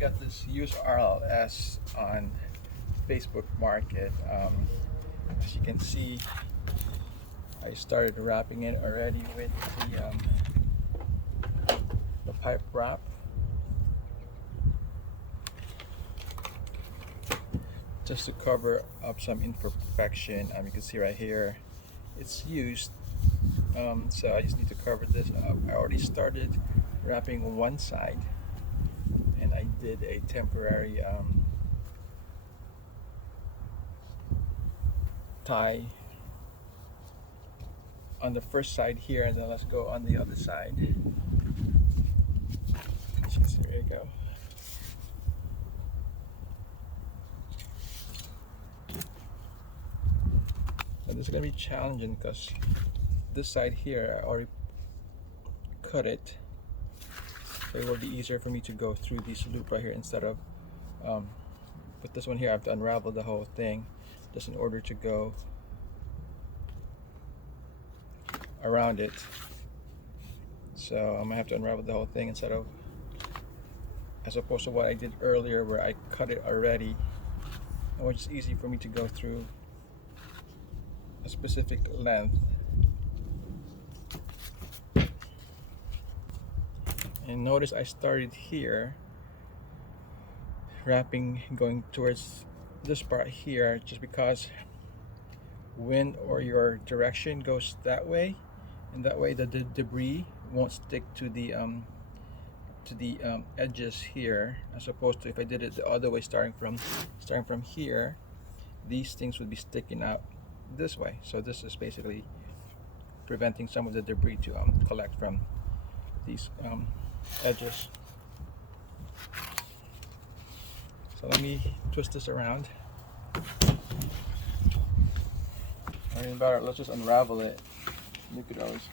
Got this used RLS on Facebook Market. As you can see, I started wrapping it already with the pipe wrap, just to cover up some imperfection. You can see right here, it's used. So I just need to cover this up. I already started wrapping one side, and I did a temporary tie on the first side here, and then let's go on the other side. There you go. And this is going to be challenging because this side here I already cut it, so it will be easier for me to go through this loop right here instead of with this one here. I have to unravel the whole thing just in order to go around it. So I'm gonna have to unravel the whole thing as opposed to what I did earlier where I cut it already, and which is easy for me to go through a specific length. And notice I started here wrapping, going towards this part here, just because wind or your direction goes that way, and that way the debris won't stick to the edges here, as opposed to if I did it the other way, starting from here, these things would be sticking out this way. So this is basically preventing some of the debris to collect from these edges. So let me twist this around. Or even better, let's just unravel it. You could always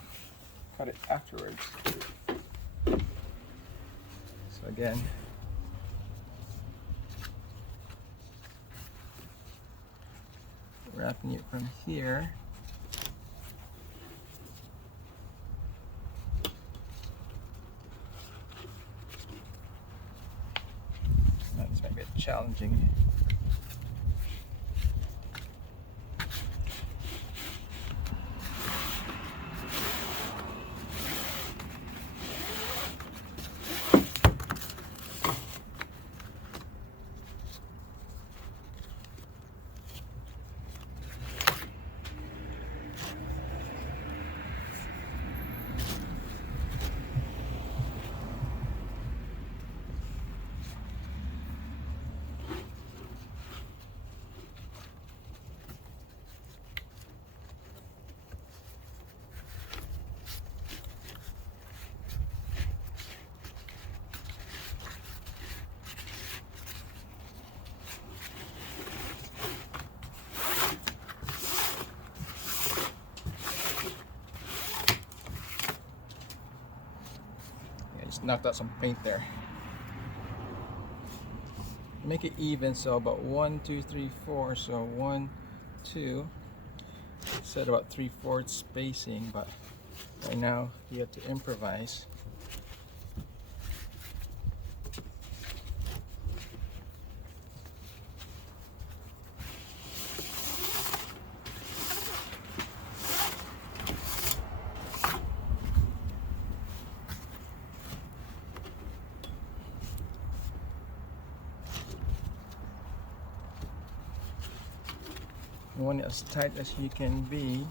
cut it afterwards. So again, wrapping it from here. This might be challenging. Just knocked out some paint there. Make it even, so about 1, 2, 3, 4. So 1, 2. Said about 3/4 spacing, but right now you have to improvise. You want it as tight as you can be,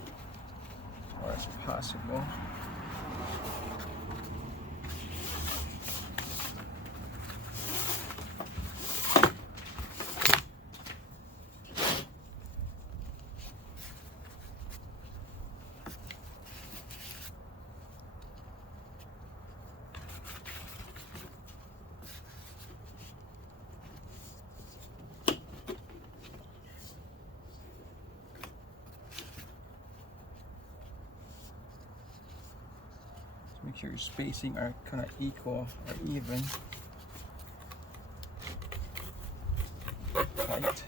or as possible. Make sure your spacing are kind of equal or even. Tight.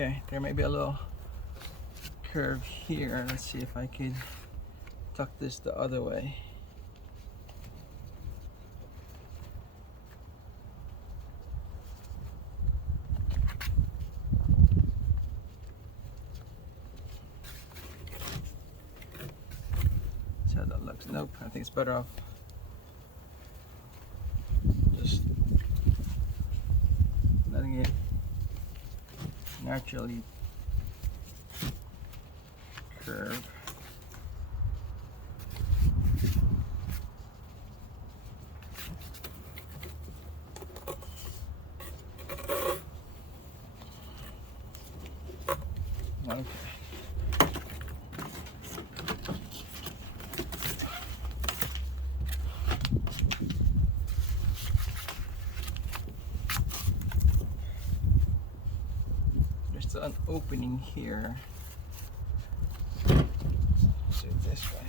Okay, there may be a little curve here. Let's see if I could tuck this the other way. See how that looks. Nope, I think it's better off just letting it naturally curve. Okay. There's still an opening here. Let's do it this way.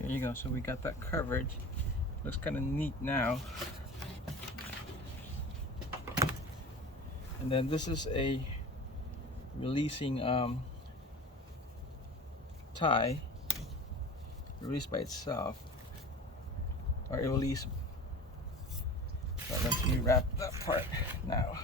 There you go. So we got that coverage. Looks kind of neat now. And then this is a releasing tie, released by itself, or it release. So let's rewrap that part now.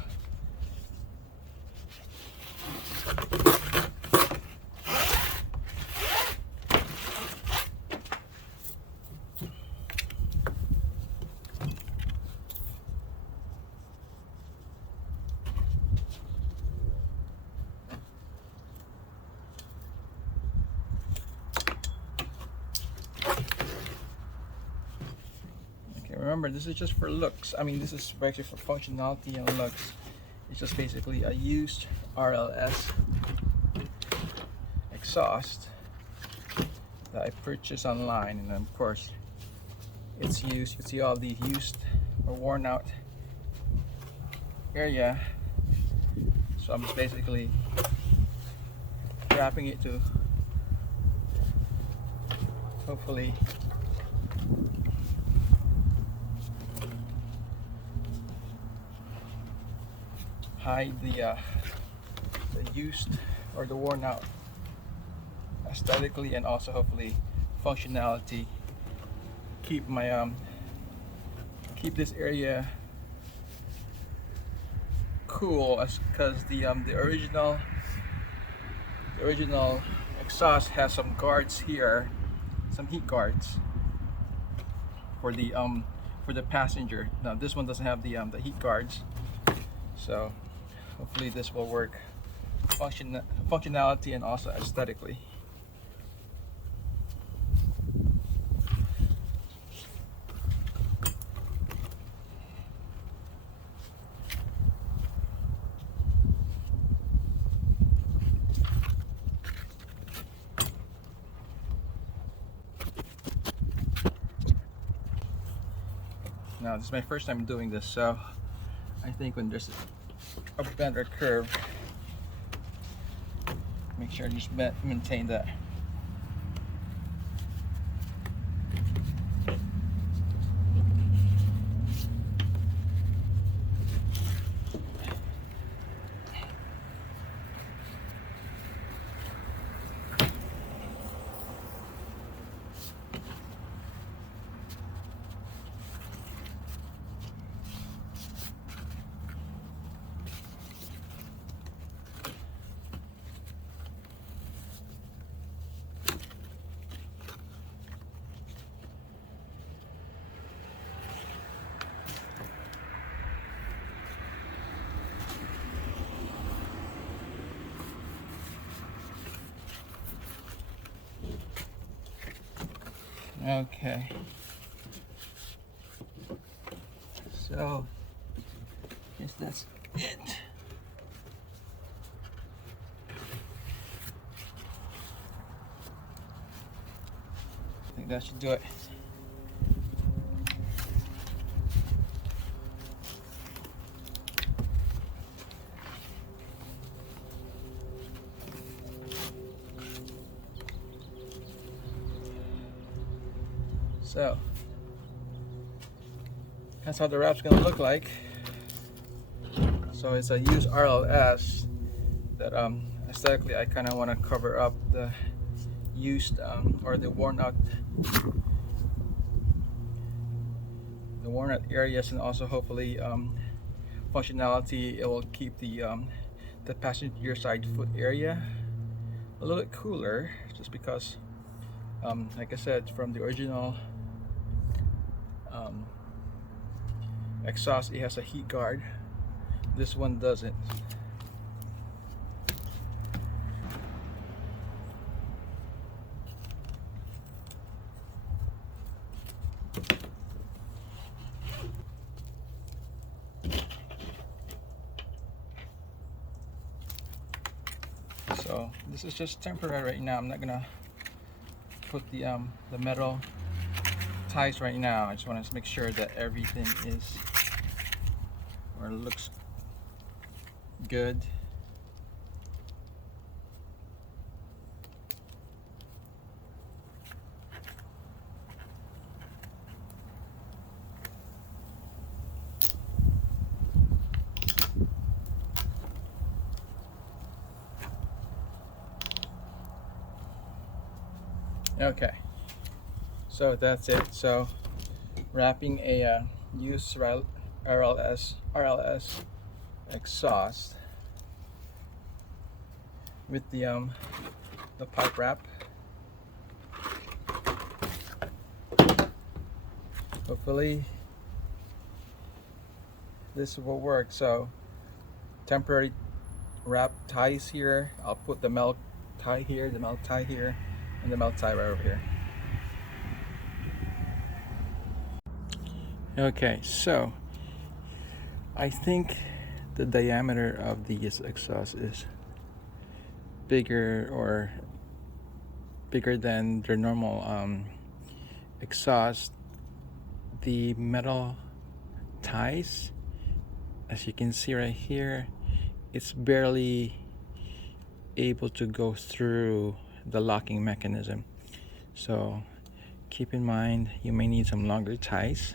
Remember, this is just for looks. I mean, this is actually for functionality and looks. It's just basically a used RLS exhaust that I purchased online, and then of course it's used. You can see all the used or worn out area. So I'm just basically wrapping it to hopefully hide the used or the worn out aesthetically, and also hopefully functionality. Keep my keep this area cool, because the original exhaust has some guards here, some heat guards for the passenger. Now this one doesn't have the heat guards, so hopefully this will work functionality and also aesthetically. Now this is my first time doing this, so I think when there's a bend or curve, make sure you just maintain that. Okay. So, I guess that's it. I think that should do it. So, that's how the wrap's gonna look like. So it's a used RLS that aesthetically I kind of want to cover up the used or the worn out areas, and also hopefully functionality. It will keep the passenger side foot area a little bit cooler, just because like I said, from the original exhaust, it has a heat guard. This one doesn't. So this is just temporary right now. I'm not gonna put the metal ties right now. I just want to make sure that everything is or looks good. Okay, so that's it. So wrapping a used RLS exhaust with the pipe wrap. Hopefully this will work. So temporary wrap ties here. I'll put the melt tie here, the melt tie here, and the melt tie right over here. Okay, so I think the diameter of these exhaust is bigger than their normal exhaust. The metal ties, as you can see right here, it's barely able to go through the locking mechanism. So keep in mind, you may need some longer ties.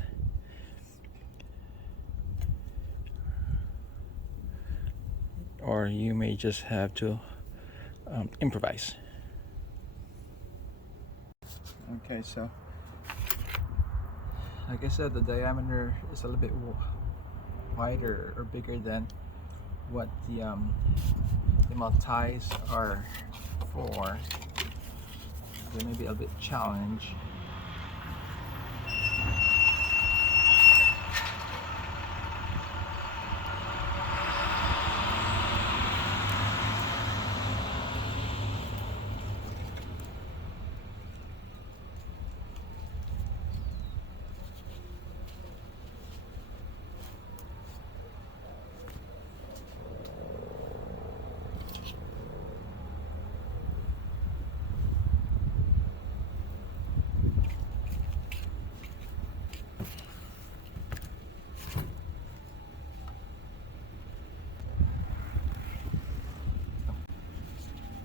Or you may just have to improvise. Okay, so like I said, the diameter is a little bit wider or bigger than what the mount ties are for. They may be a bit challenged.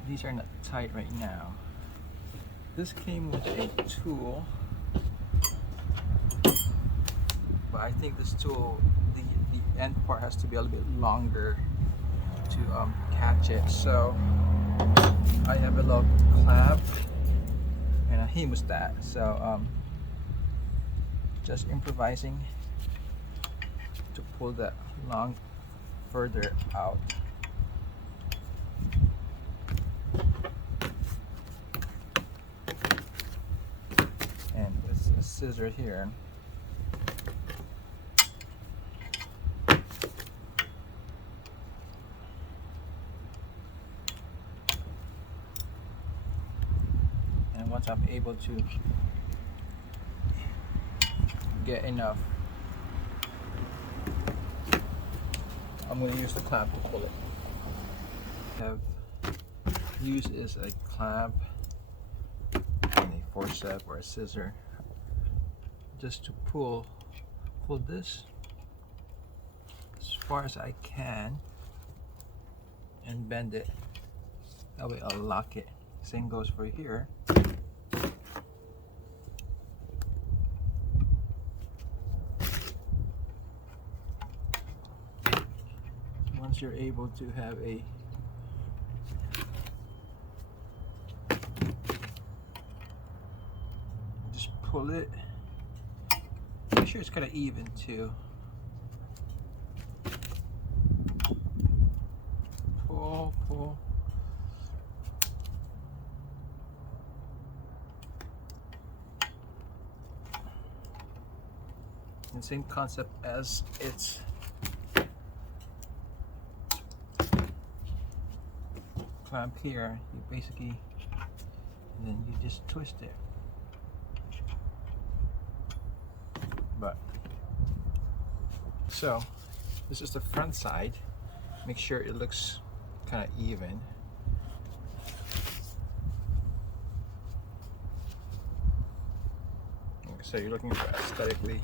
These are not tight right now. This came with a tool, but I think this tool, the end part has to be a little bit longer to catch it. So I have a little clamp and a hemostat. So just improvising to pull that long further out. And with a scissor here. And once I'm able to get enough, I'm going to use the clamp to pull it. Have used is a clamp and a forceps or a scissor just to pull this as far as I can and bend it. That way I'll lock it. Same goes for here. Once you're able to have a just pull it. Make sure it's kind of even too. Pull. And same concept as its clamp here. You basically, and then you just twist it. But so this is the front side. Make sure it looks kind of even. So you're looking for aesthetically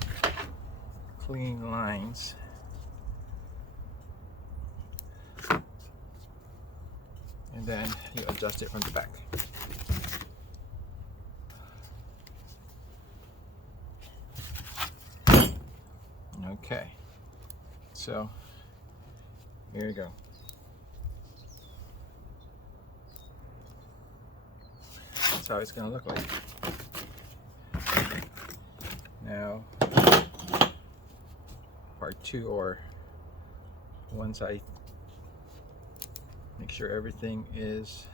clean lines. And then you adjust it from the back. Okay, so here you go. That's how it's going to look like. Now, part 2, or once I make sure everything is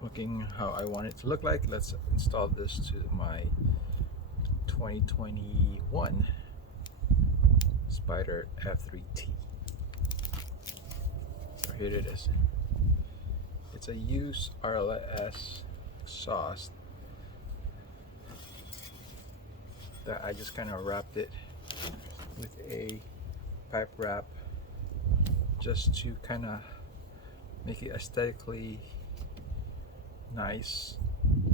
looking how I want it to look like, let's install this to my 2021 Spyder F3T. So here it is. It's a used RLS exhaust that I just kind of wrapped it with a pipe wrap just to kind of make it aesthetically nice,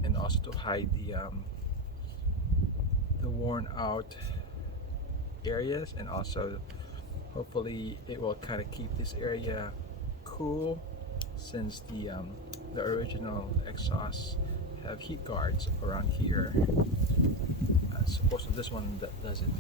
and also to hide the worn out areas, and also hopefully it will kind of keep this area cool, since the original exhausts have heat guards around here, as opposed to this one that doesn't.